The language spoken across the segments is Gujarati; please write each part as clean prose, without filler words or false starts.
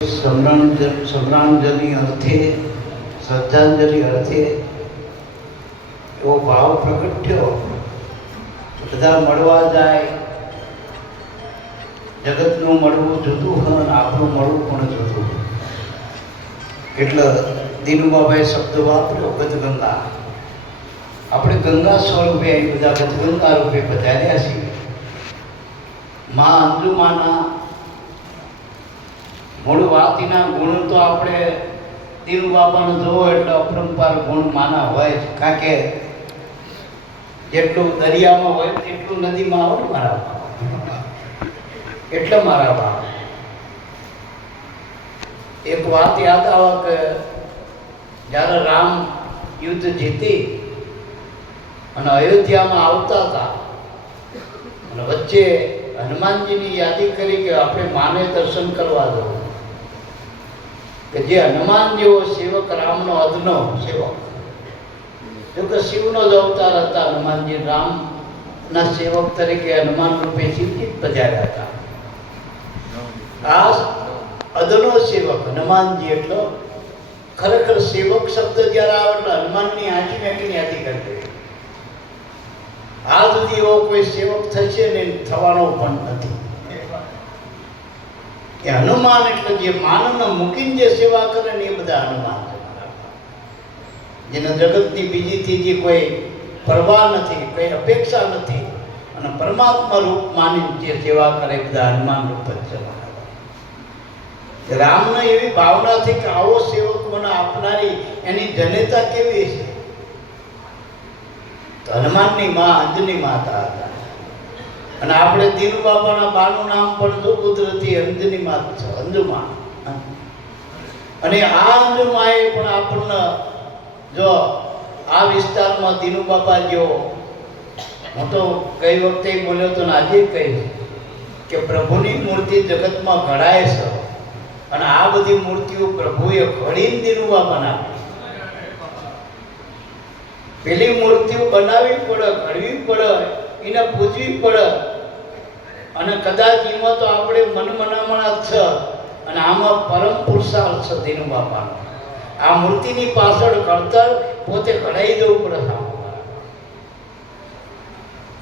સંભ્રાંજલિ અર્થે શ્રદ્ધાંજલિ અર્થે એવો ભાવ પ્રગટ થયો. બધા મળવા જાય, જગતનું મળવું જુદું હોય અને આપણું મળવું પણ જુદું. એટલે દીનુબાબાએ શબ્દ વાપર્યો ગદગંગા. આપણે ગંગા સ્વરૂપે અહીં બધા ગદગંગા રૂપે પધાર્યા છીએ. મા અંજુમાના મૂળ વાતીના ગુણ તો આપણે દીનુબાબાને જોવો એટલે અપરંપાર ગુણ માના હોય જ. કારણ કે જેટલું દરિયામાં હોય તેટલું નદીમાં આવે ને મારા બાપ. એટલે મારા બાપ એક વાત યાદ આવે કે જ્યારે રામ યુદ્ધ જીતી અને અયોધ્યામાં આવતા હતા અને વચ્ચે હનુમાનજીની યાદી કરી કે આપણે માને દર્શન કરવા જવું. કે જે હનુમાન જેવો સેવક, રામનો અદનો સેવક, જો કે શિવનો જ અવતાર હતા હનુમાનજી, રામના સેવક તરીકે હનુમાન રૂપે શિવજી પધાર્યા હતા. આ અદનો સેવક હનુમાનજી એટલો ખરેખર સેવક શબ્દ જ્યારે આવે એટલે હનુમાનની આંખી મેકીને યાદી કરી. આ સુધી એવો કોઈ સેવક થશે ને થવાનો પણ નથી. એ હનુમાન એટલે જે માનવને મૂકીને જે સેવા કરે ને એ બધા હનુમાન છે. જેને જગતની બીજી ત્રીજી કોઈ પરવા નથી, કોઈ અપેક્ષા નથી અને પરમાત્મા રૂપ માની જે સેવા કરે બધા હનુમાન રૂપ જ છે. રામને એવી ભાવના થઈ કે આવો સેવક મને આપનારી એની જનેતા કેવી છે. તો હનુમાનની માં અંજની માતા હતા. અને આપણે દીનુબાબાના બાનું નામ પણ જો કુદરતી અંજની માત છે, અંજુમા. અને આ અંજુમાએ પણ આપણને જો આ વિસ્તારમાં દીનુબાબા જેવો, હું તો કઈ વખતે બોલ્યો તો આજે કહીશ કે પ્રભુની મૂર્તિ જગતમાં ઘડાય છે અને આ બધી મૂર્તિઓ પ્રભુએ ઘડીને દીનુબાબા બનાવી. પેલી મૂર્તિઓ બનાવવી પડે, ઘડવી પડે, એને પૂજવી પડે. અને કદાચ એમાં તો આપણે મન મનામણા છે અને આમાં પરમ પુરુષાર્થ છે દીનુબાબાનો. આ મૂર્તિની પાછળ ઘડતર પોતે ઘડાઈ દેવું પડે સામે.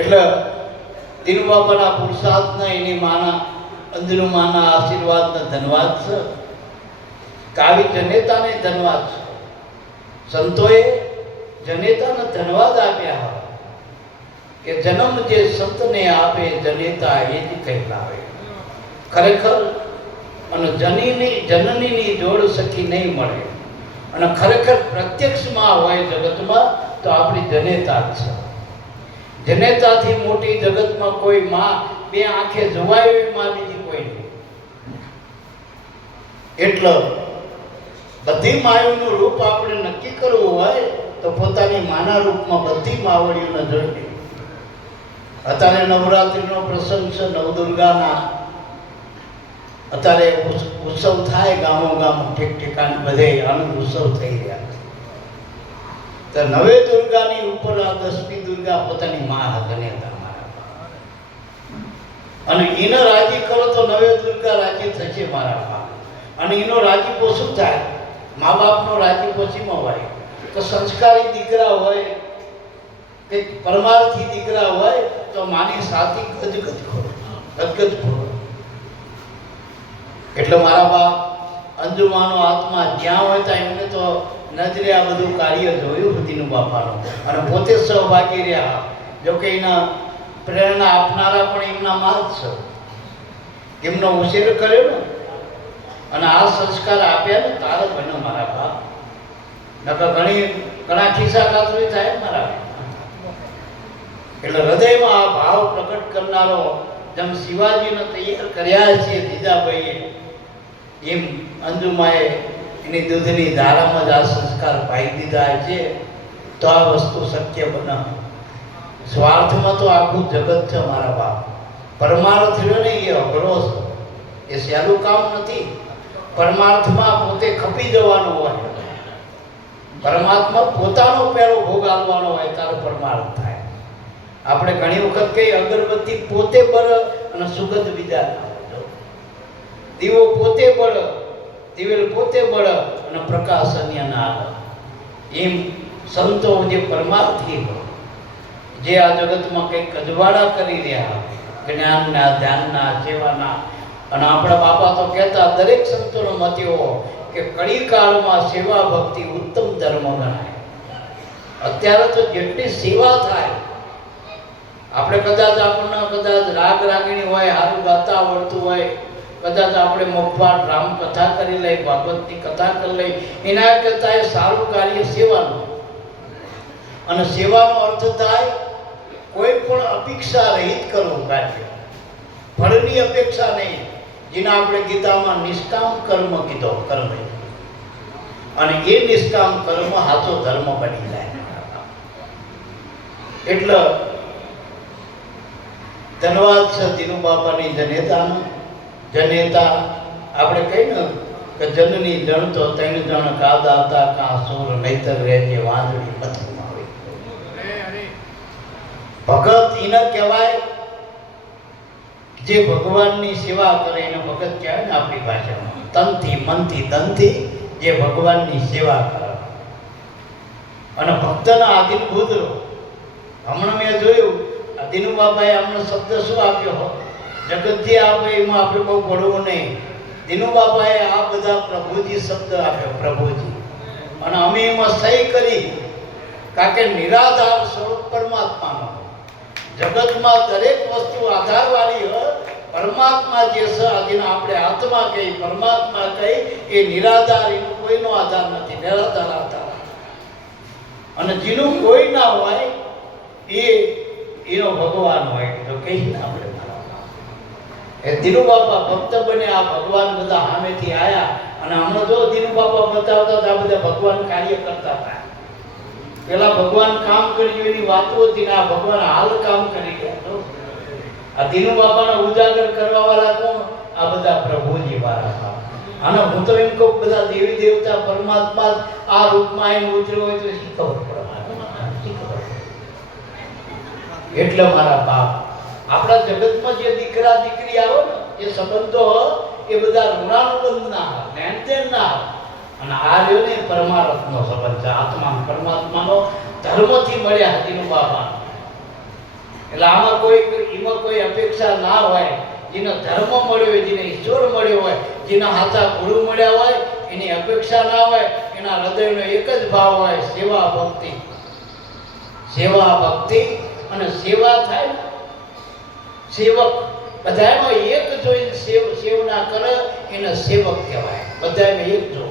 એટલે દીનુબાબાના પુરુષાર્થના, એની માના અંજનુમાના આશીર્વાદના ધન્યવાદ છે. કાવી જનેતાને ધન્યવાદ છે. સંતોએ જનેતાને ધન્યવાદ આપ્યા કે જન્મ જે સંતને આપે જનેતા એ જ કહેલાવે. ખરેખર અને જનનીની જોડ સખી નહીં મળે. અને ખરેખર પ્રત્યક્ષમાં હોય જગતમાં તો આપણી જનેતા જ છે. જનેતાથી મોટી જગતમાં કોઈ માં બે આંખે જોવાય એવી માં બીજી કોઈ નહીં. એટલે બધી માયુનું રૂપ આપણે નક્કી કરવું હોય તો પોતાની માના રૂપમાં બધી માવડીઓને જોઈ. અત્યારે નવરાત્રિનો પ્રસંગ છે, નવદુર્ગાના અત્યારે ઉત્સવ થાય ગામો ગામ, ઠેક ઠેકાને બધે આનંદ ઉત્સવ થઈ રહ્યા છે. તો નવે દુર્ગાની ઉપર આ 10મી દુર્ગા પોતાની માં ગણ્યા મારા. અને એને રાજી કરો તો નવે દુર્ગા રાજી થશે મારા બાપ. અને એનો રાજીપો શું થાય? મા બાપનો રાજીપો શીમાં હોય? તો સંસ્કારી દીકરા હોય કે પરમાર્થી દીકરા હોય તો માની સાથી ગજગજ ખોરો. એટલે મારા બાપ અંજુમાનો આત્મા જ્યાં હોય ત્યાં એમને તો નજરે આ બધું કાર્ય જોયું દીનું બાપાનું અને પોતે સહભાગી રહ્યા. જોકે એના પ્રેરણા આપનારા પણ એમના માં જ છે. એમનો ઉછેર કર્યો ને અને આ સંસ્કાર આપ્યા ને તારે બન્યો મારા બાપ. નકર ઘણા ખિસ્સા કાતરી થાય મારા. એટલે હૃદયમાં આ ભાવ પ્રગટ કરનારો જેમ શિવાજીને તૈયાર કર્યા છે જીજાભાઈએ, એમ અંજુમાએ એની દૂધની ધારામાં જ આ સંસ્કાર પાઈ દીધા છે. તો આ વસ્તુ શક્ય બને. સ્વાર્થમાં તો આખું જગત છે મારા બાપ. પરમાર્થ રહ્યો ને એ અઘરો છે, એ સહેલું કામ નથી. પરમાર્થમાં પોતે ખપી જવાનું હોય. પરમાત્મા પોતાનો પહેલો ભોગ આપવાનો હોય તારો પરમાર્થ થાય. આપણે ઘણી વખત કઈ અગરબત્તી પોતે બળ અને સુગંધ બીજા, દીવો પોતે બળ દિવેલ પોતે બળ અને પ્રકાશ અન્ય ના આવે. એમ સંતો જે પરમાર્થી જે આ જગતમાં કંઈક અજવાળા કરી રહ્યા જ્ઞાનના, ધ્યાનના, સેવાના, અને આપણા બાપા તો કહેતા દરેક સંતોનો મત એવો કે કળી કાળમાં સેવા ભક્તિ ઉત્તમ ધર્મ ગણાય. અત્યારે તો જેટલી સેવા થાય, આપણે કદાચ રાગ રાગીણી હોય, સારું ગાતા આવડતું હોય, કદાચ આપણે મફત રામકથા કરી લઈ, ભાગવતની કથા કરી લઈ, એના કરતા એ સારું કાર્ય સેવાનું. અને સેવાનો અર્થ થાય કોઈ પણ અપેક્ષા રહિત કરવું કાર્ય, ફળની અપેક્ષા નહીં. જેના આપણે ગીતામાં નિષ્કામ કર્મ કીધો, કર્મ, અને એ નિષ્કામ કર્મ સાચો ધર્મ બની જાય. એટલે ધન્યવાદ છે દિનુ બાપાની જનેતાનો. જનેતા આપણે કહીએ ને કે જનની જણ તો ત્રણ જણ કાદાતા કા સુર નહીતર રહેજે વાંદળી મથમાં હોય. ભગત એને કહેવાય જે ભગવાનની સેવા કરે એને ભગત કહેવાય ને આપણી ભાષામાં. તનથી, મનથી, ધનથી જે ભગવાનની સેવા કરે. અને ભક્તના આધીનભૂત રહો. હમણાં મેં જોયું દિનુ બાપાએ અમને શબ્દ શું આપ્યો, જગતથી આપે એમાં આપણે બહુ પડવું નહીં. દિનુ બાપાએ આ બધા પ્રભુજી શબ્દ આપ્યો, પ્રભુજી, અને અમે એમાં સહી કરી. કારણ કે નિરાધાર સ્વરૂપ પરમાત્માનો. જગતમાં દરેક વસ્તુ આધારવાળી હોય, પરમાત્મા જે છે જેને આપણે આત્મા કહી, પરમાત્મા કહી, એ નિરાધાર, એનો કોઈનો આધાર નથી, નિરાધાર આધાર. અને જેનું કોઈ ના હોય એનો ભગવાન હોય તો કહીને આપણે. એ દિનુ બાપા ભક્ત બને, આ ભગવાન બધા સામેથી આવ્યા. અને હમણાં જો દિનુ બાપા બતાવતા આ બધા ભગવાન કાર્ય કરતા હતા. પેલા ભગવાન કામ કર્યું એની વાતો હતી ને આ ભગવાન હાલ કામ કરી ગયા. આ દિનુ બાપાને ઉજાગર કરવા વાળા કોણ? આ બધા પ્રભુજી વાળા. અને હું તો એમ કહું બધા દેવી દેવતા પરમાત્મા આ રૂપમાં એમ ઉતર્યો હોય તો શી ખબર પડે. એટલે મારા બાપ, આપણા જગતમાં જે દીકરા દીકરી આવે ને એ સંબંધો એ બધા ઋણાનુબંધ ના, લેણદેણ ના. અને આ રહ્યો ને પરમાર્થનો સંબંધ છે, આત્મા પરમાત્માનો ધર્મથી મળ્યા દિનુ બાપા. એટલે આમાં કોઈ અપેક્ષા ના હોય. જેને ધર્મ મળ્યો હોય, જેને ઈશ્વર મળ્યો હોય, જેના હાથા ગુરુ મળ્યા હોય, એની અપેક્ષા ના હોય. એના હૃદયનો એક જ ભાવ હોય, સેવા ભક્તિ. સેવા ભક્તિ અને સેવા થાય. સેવક બધામાં એક જોઈને સેવના કરે એને સેવક કહેવાય. બધામાં એક જો.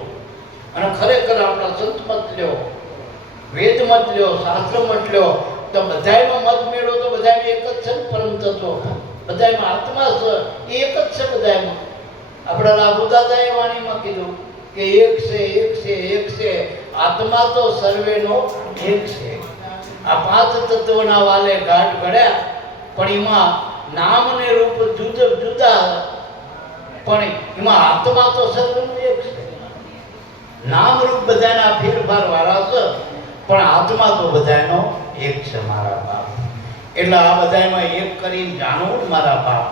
અને ખરેખર આપણા સંત મત લ્યો, વેદ મત લ્યો, શાસ્ત્ર મત લ્યો, તો બધામાં મત મેળવો તો બધામાં એક જ છે ને પરમ તત્વ. બધામાં આત્મા છે, એ એક જ છે બધામાં. આપણા લાભુ દાદાએ વાણીમાં કીધું કે એક છે, એક છે, એક છે, આત્મા તો સર્વેનો એક છે. આ પાંચ તત્વના વાલે ઘાટ ઘડ્યા, પણ એમાં નામ ને રૂપ જુદા, પણ એમાં આત્મા તો સર્વનું એક છે. નામ રૂપ બધાના ફેરફાર વાળા છે, પણ આત્મા તો બધાનો એક છે મારા બાપ. એટલે આ બધામાં એક કરીને જાણવું મારા બાપ,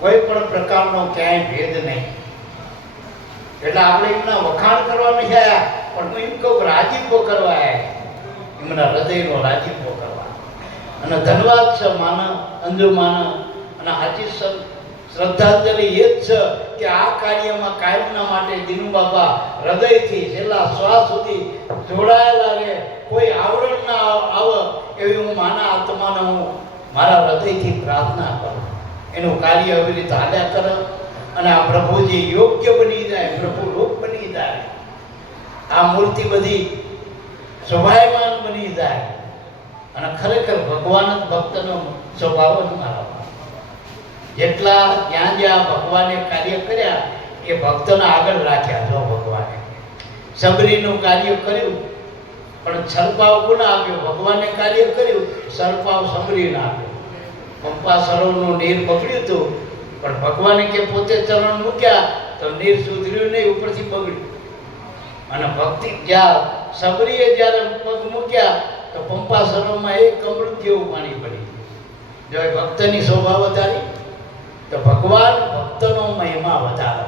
કોઈ પણ પ્રકારનો ક્યાંય ભેદ નહીં. એટલે આપણે એમના વખાણ કરવા નહીં આવ્યા, પણ હું એમ કહું રાજીપો કરવા આવ્યા, એમના હૃદયનો રાજીપો કરવા. અને ધન્યવાદ છે માના અંજુમાના. અને સાચી શ્રદ્ધાંજલિ એ જ છે કે આ કાર્યમાં કાયમના માટે દિનુ બાપા હૃદયથી છેલ્લા શ્વાસ સુધી જોડાયેલા રહે, કોઈ આવરણ ના આવે એવી હું માના આત્માને હું મારા હૃદયથી પ્રાર્થના કરું. એનું કાર્ય એવી રીતે હાલ્યા કરે અને આ પ્રભુજી યોગ્ય બની જાય, પ્રભુ રૂપ બની જાય, આ મૂર્તિ બધી શોભાયમાન બની જાય. અને ખરેખર ભગવાન જ ભક્તનો સ્વભાવ જ મારા. જેટલા જ્યાં ભગવાને કાર્ય કર્યા એ ભક્તને આગળ રાખ્યા. જો ભગવાને સબરીનું કાર્ય કર્યું પણ છલપાવ કોને આપ્યો? ભગવાને કાર્ય કર્યું, સલપાવ સબરીને આપ્યો. પંપા સરોવરનું નીર બગડ્યું હતું, પણ ભગવાને કે પોતે ચરણ મૂક્યા તો નીર સુધર્યું નહીં, ઉપરથી બગડ્યું. અને ભક્તિ જ્યાં સબરીએ જ્યારે પગ મૂક્યા તો પંપા સરોવરમાં એક અમૃત જેવું પાણી પડી. જો ભક્તની શોભા વધારી તો ભગવાન ભક્તનો મહિમા વધારે.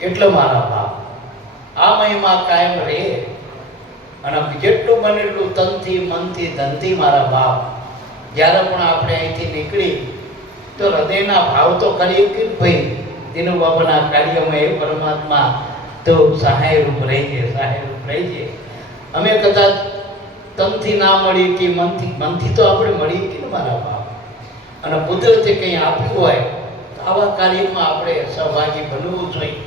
એટલે મારા બાપ આ મહિમા કાયમ રહે અને જેટલું બને એટલું તનથી મનથી ધનથી મારા બાપ જ્યારે પણ આપણે અહીંથી નીકળી તો હૃદયના ભાવ તો કરીએ કે ભાઈ દિનુ બાબાના કાર્યમાં એ પરમાત્મા તો સહાયરૂપ રહીએ સહાયરૂપ રહીએ. અમે કદાચ તનથી ના મળી કે મનથી તો આપણે મળી કે મારા બાપ અને કુદરતે કંઈ આપ્યું હોય તો આવા કાર્યમાં આપણે સહભાગી બનવું જોઈએ.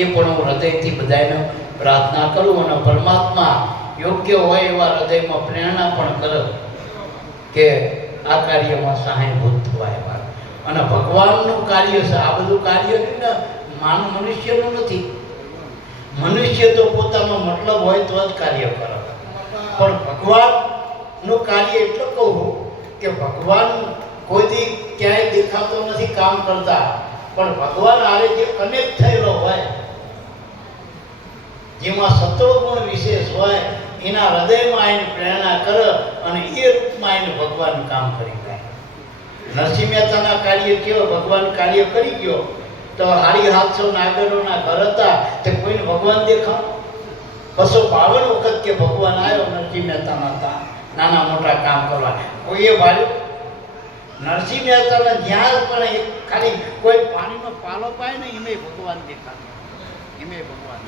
એ પણ હું હૃદયથી બધાને પ્રાર્થના કરું અને પરમાત્મા યોગ્ય હોય એવા હૃદયમાં પ્રેરણા પણ કરે કે આ કાર્યમાં સહાયભૂત થવાય. અને ભગવાનનું કાર્ય છે આ બધું કાર્ય મનુષ્યનું નથી. મનુષ્ય તો પોતામાં મતલબ હોય તો જ કાર્ય કરે, પણ ભગવાનનું કાર્ય એટલે કહું કે ભગવાન કોઈથી ક્યાંય દેખાતો નથી કામ કરતા, પણ ભગવાન આરે જે કનેક્ટ થયેલો હોય જેમાં સત્વગુણ વિશેષ હોય એના હૃદયમાં આવીને પ્રેરણા કરે અને એ રૂપમાં આવીને ભગવાન કામ કરી જાય. નરસિંહ મહેતાના કાર્ય કેવો ભગવાન કાર્ય કરી ગયો તો હારી 700 નાગરોના ઘર હતા તે કોઈને ભગવાન દેખાવ 252 વખત કે ભગવાન આવ્યો નરસિંહ મહેતાના હતા નાના મોટા કામ કરવા કોઈએ ભાડ્યું. નરસિંહ મહેતાના જ્યાં પણ એક ખાલી કોઈ પાણીનો પાલો પાય ને એમે ભગવાન દેખાતો એમે ભગવાન.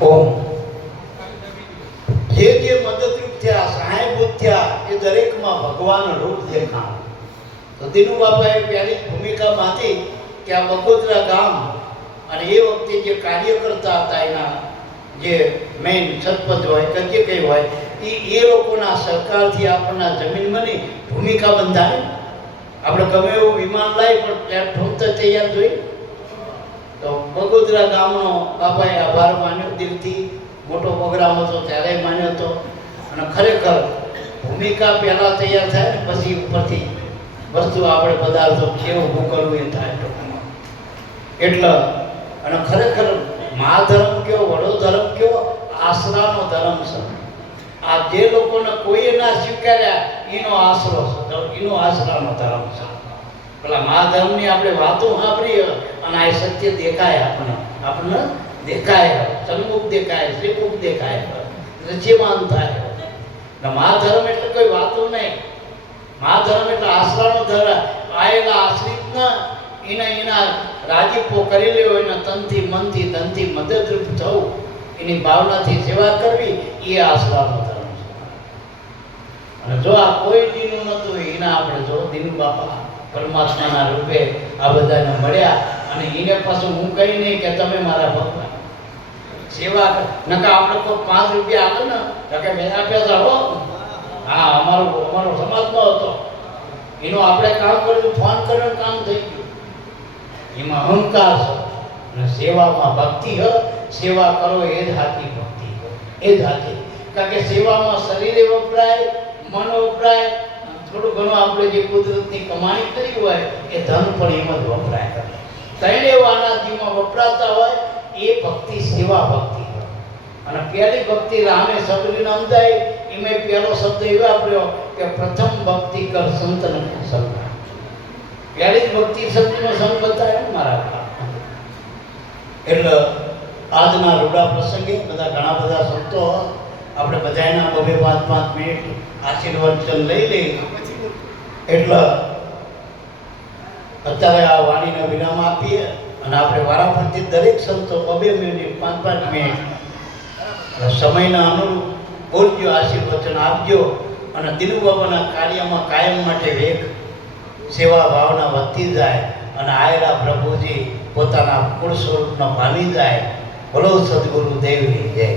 ઓમ જે મદદરૂપ થયા સહાયભૂત થયા એ દરેકમાં ભગવાન રૂપ દેખાણ. તો દિનુ બાપાએ પહેલી ભૂમિકામાં હતી કે આ બગોદરા ગામ અને એ વખતે જે કાર્ય કરતા હતા એના જે મેઇન સરપંચ હોય કે જે કંઈ હોય એ લોકોના સરકારથી આપણને જમીન મળી ભૂમિકા બંધાય. આપણે ગમે એવું વિમાન લાવી પણ પ્લેટફોર્મ તો તૈયાર જોઈએ. તો બગોદરા ગામનો બાપાએ આભાર માન્યો દિલથી. મોટો પ્રોગ્રામ હતો ત્યારે માન્યો હતો અને ખરેખર ભૂમિકા પહેલાં તૈયાર થાય ને પછી ઉપરથી વસ્તુ આપણે પદાર્થો કેવું ઊભું કરવું એ થાય ટૂંકમાં. એટલે અને ખરેખર મા ધર્મ કયો વડો ધર્મ કયો આશરાનો ધર્મ છે. આ જે લોકોને કોઈએ ના સ્વીકાર્યા એનો આશરો છે, એનો આશરાનો ધર્મ છે. પેલા મા ધર્મની આપણે વાતો સાંભળીએ અને આ સત્ય દેખાય આપણને દેખાય સન્મુખ દેખાય શ્રીમુખ દેખાય રચયમાન થાય. મા ધર્મ એટલે કોઈ વાતો નહીં. મા ધર્મ એટલે આશરાનો ધર્મ. આયેલા આશ્રિતના એના રાજીપો કરી લેવો, એના તનથી મનથી ધનથી મદદરૂપ થવું, એની ભાવનાથી સેવા કરવી એ આશરાનો ધર્મ છે. અને જો આ કોઈ દીનું નહોતું એના આપણે જો દીનુ બાપા પરમાત્માના રૂપે આ બધાને મળ્યા અને એને પાછું હું કહી નહીં કે તમે મારા ભગવાન સેવા નકા આપણે કોઈ 5 રૂપિયા આપે ને તો કે મેં આપ્યા હતા હો. હા અમારો સમાજનો હતો એનો આપણે કામ કર્યું ફોન કર્યો કામ થઈ ગયું. એમાં અહંકાર છે અને સેવામાં ભક્તિ હ. સેવા કરો એ જ હાથી ભક્તિ હ, એ જ હાથી. કારણ કે સેવામાં શરીરે વપરાય, મન વપરાય, થોડું ઘણું આપણે જે કુદરતની કમાણી કરી હોય એ ધન પણ એમ જ વપરાય કરે. ત્રણે એવાના જીવમાં વપરાતા હોય એ ભક્તિ સેવા ભક્તિ. અને પહેલી ભક્તિ રામે સબરીને સમજાય એમાં પહેલો શબ્દ એવો વાપર્યો કે પ્રથમ ભક્તિ કર સંતન સંગ. પહેલી જ ભક્તિ સંતનો સંગ બતાવ્યો મારા. એટલે આજના રૂડા પ્રસંગે ઘણા બધા સંતો આપણે બધાના 2-5 મિનિટ આશીર્વચન લઈ લઈએ. એટલે અત્યારે આ વાણીને વિરામ આપીએ અને આપણે વારાફરતી દરેક સંતો 2 મિનિટ 5 મિનિટ સમયના અનુરૂપ બોલજો, આશીર્વચન આપજો અને દિનુ બાબાના કાર્યમાં કાયમ માટે વેગ સેવા ભાવના વધતી જાય અને આયેલા પ્રભુજી પોતાના મૂળ સ્વરૂપનો પામી જાય. બોલો સદગુરુ દેવની જય.